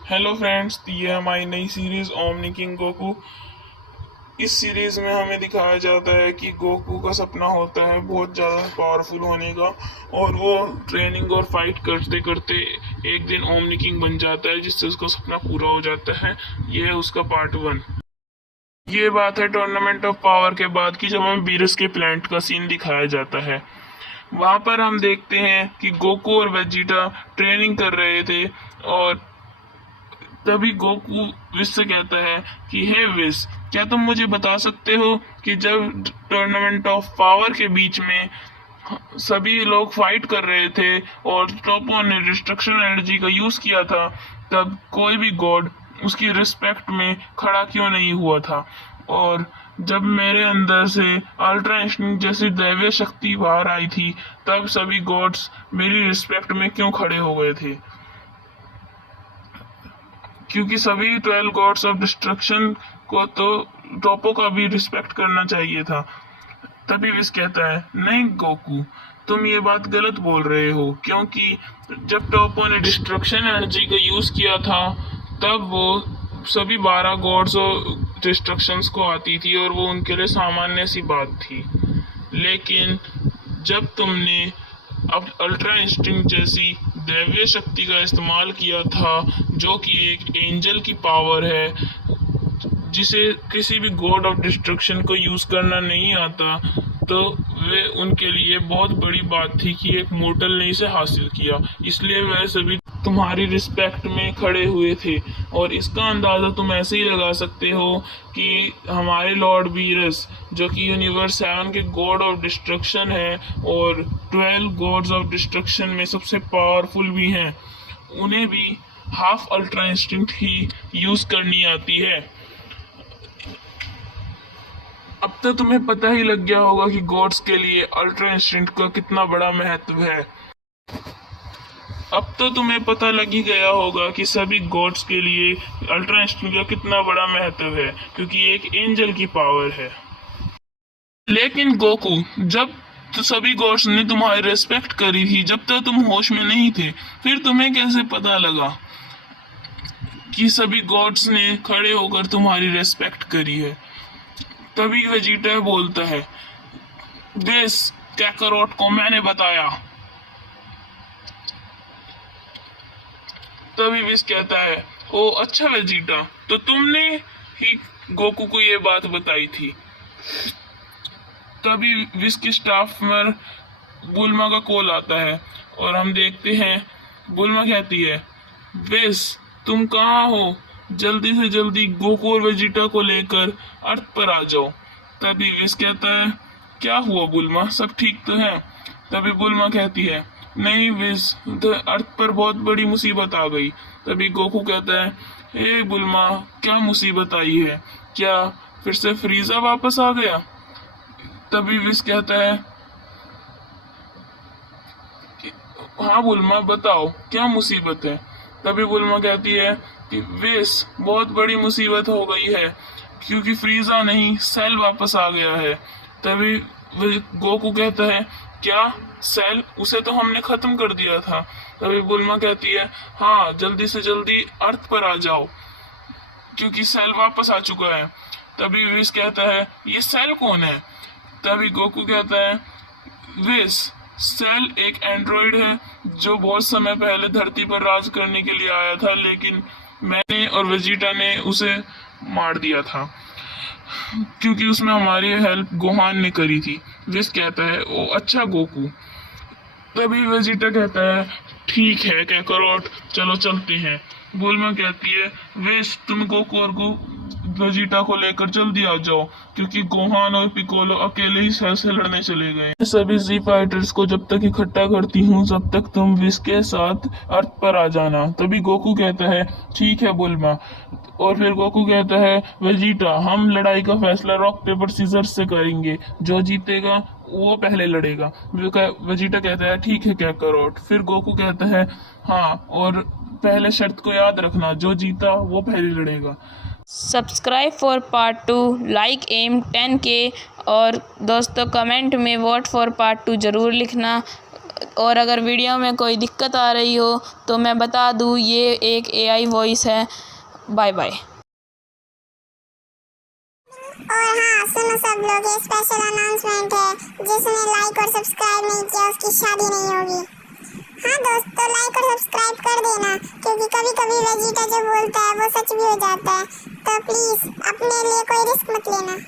Hello friends, ये है हमारी नई सीरीज ओमनी किंग गोकू। इस सीरीज में हमें दिखाया जाता है कि गोकू का सपना होता है बहुत ज़्यादा पावरफुल होने का, और वो ट्रेनिंग और फाइट करते करते एक दिन ओमनी किंग बन जाता है, जिससे उसका सपना पूरा हो जाता है। ये है उसका पार्ट 1। ये बात है टूर्नामेंट ऑफ पावर के बाद की, जब हमें बीरस के प्लांट का सीन दिखाया जाता है। वहां पर हम देखते हैं कि गोकू और वेजिटा ट्रेनिंग कर रहे थे, और तभी गोकू विश से कहता है कि हे विश, क्या तुम मुझे बता सकते हो कि जब टूर्नामेंट ऑफ पावर के बीच में सभी लोग फाइट कर रहे थे और टॉपो ने डिस्ट्रक्शन एनर्जी का यूज किया था, तब कोई भी गॉड उसकी रिस्पेक्ट में खड़ा क्यों नहीं हुआ था? और जब मेरे अंदर से अल्ट्रा इंस्टिंक्ट जैसी दैवीय शक्ति बाहर आई थी, तब सभी गॉड्स मेरी रिस्पेक्ट में क्यों खड़े हो गए थे? क्योंकि सभी 12 गॉड्स ऑफ डिस्ट्रक्शन को तो टॉपो का भी रिस्पेक्ट करना चाहिए था। तभी विस कहता है, नहीं गोकू, तुम ये बात गलत बोल रहे हो, क्योंकि जब टॉपो ने डिस्ट्रक्शन एनर्जी का यूज किया था, तब वो सभी 12 गॉड्स और डिस्ट्रक्शंस को आती थी, और वो उनके लिए सामान्य सी बात थी। लेकिन जब तुमने अब अल्ट्रा इंस्टिंक्ट जैसी दैवीय शक्ति का इस्तेमाल किया था, जो कि एक एंजल की पावर है, जिसे किसी भी गॉड ऑफ डिस्ट्रक्शन को यूज करना नहीं आता, तो वे उनके लिए बहुत बड़ी बात थी कि एक मोर्टल ने इसे हासिल किया। इसलिए वह सभी तुम्हारी रिस्पेक्ट में खड़े हुए थे। और इसका अंदाजा तुम ऐसे ही लगा सकते हो कि हमारे लॉर्ड बीरस, जो कि यूनिवर्स 7 के गॉड ऑफ डिस्ट्रक्शन है और 12 गॉड्स ऑफ डिस्ट्रक्शन में सबसे पावरफुल भी हैं, उन्हें भी हाफ अल्ट्रा इंस्टिंक्ट ही यूज करनी आती है। अब तो तुम्हें पता ही लग गया होगा कि गॉड्स के लिए अल्ट्रा इंस्टिंक्ट का कितना बड़ा महत्व है। अब तो तुम्हें पता लग ही गया होगा कि सभी गॉड्स के लिए अल्ट्रा इंस्टिंक्ट का कितना बड़ा महत्व है, क्योंकि ये एक एंजल की पावर है। लेकिन गोकू, जब तो सभी गॉड्स ने तुम्हारी रिस्पेक्ट करी थी, जब तक तुम होश में नहीं थे, फिर तुम्हें कैसे पता लगा कि सभी गॉड्स ने खड़े होकर तुम्हारी रिस्पेक्ट करी है? तभी वेजिटा बोलता है, दिस कैकरोट को मैंने बताया। तभी विस कहता है, ओ अच्छा वेजिटा, तो तुमने ही गोकू को ये बात बताई थी। तभी विस की स्टाफ में बुल्मा का कॉल आता है, और हम देखते हैं बुल्मा कहती है, विस तुम कहाँ हो? जल्दी से जल्दी गोकू और वेजिटा को लेकर अर्थ पर आ जाओ। तभी विस कहता है, क्या हुआ बुल्मा, सब ठीक तो है? तभी बुल्मा कहती है, नहीं विस, अर्थ पर बहुत बड़ी मुसीबत आ गई। तभी गोकू कहता है, हे बुल्मा, क्या मुसीबत आई है? क्या फिर से फ्रीजा वापस आ गया? तभी विस कहता है, हाँ बुल्मा बताओ, क्या मुसीबत है? तभी बुल्मा कहती है कि विस, बहुत बड़ी मुसीबत हो गई है, क्योंकि फ्रीजा नहीं, सेल वापस आ गया है। तभी गोकू कहता है, क्या सेल? उसे तो हमने खत्म कर दिया था। तभी बुल्मा कहती है, हाँ जल्दी से जल्दी अर्थ पर आ जाओ, क्योंकि सेल वापस आ चुका है। तभी विस कहता है, ये सेल कौन है? तभी गोकू कहता है, विस, सेल एक एंड्रॉइड है जो बहुत समय पहले धरती पर राज करने के लिए आया था, लेकिन मैंने और वेजिटा ने उसे मार दिया था, क्योंकि उसमें हमारी हेल्प गोहान ने करी थी। विस कहता है, ओ अच्छा गोकू। तभी वेजिटा कहता है, ठीक है कैकरोट, चलो चलते हैं। बुल्मा कहती है, विस तुम गोकू और वेजिटा को लेकर जल्दी आ जाओ, क्योंकि गोहान और पिकोलो अकेले ही सेल से लड़ने चले गए। सभी जी फाइटर्स को जब तक इकट्ठा करती हूँ, तब तक तुम विस के साथ अर्थ पर आ जाना। तभी गोकू कहता है, ठीक है बुल्मा। और फिर गोकू कहता है, वेजिटा, हम लड़ाई का फैसला रॉक पेपर सीजर्स से करेंगे, जो जीतेगा वो पहले लड़ेगा। वेजिटा कहता है, ठीक है कैकरोट। फिर गोकू कहता है, हाँ, और पहले शर्त को याद रखना, जो जीता वो पहले लड़ेगा। सब्सक्राइब फॉर पार्ट 2, लाइक एम 10K, और दोस्तों कमेंट में वोट फॉर पार्ट 2 ज़रूर लिखना। और अगर वीडियो में कोई दिक्कत आ रही हो तो मैं बता दूँ, ये एक AI वॉइस है। Bye bye. और हाँ सुनो सब लोग, ये स्पेशल अनाउंसमेंट है, जिसने लाइक और सब्सक्राइब नहीं किया उसकी शादी नहीं होगी। हाँ दोस्तों, लाइक और सब्सक्राइब कर देना, क्योंकि कभी कभी वेजिटा जो बोलता है वो सच भी हो जाता है। तो प्लीज अपने लिए कोई रिस्क मत लेना।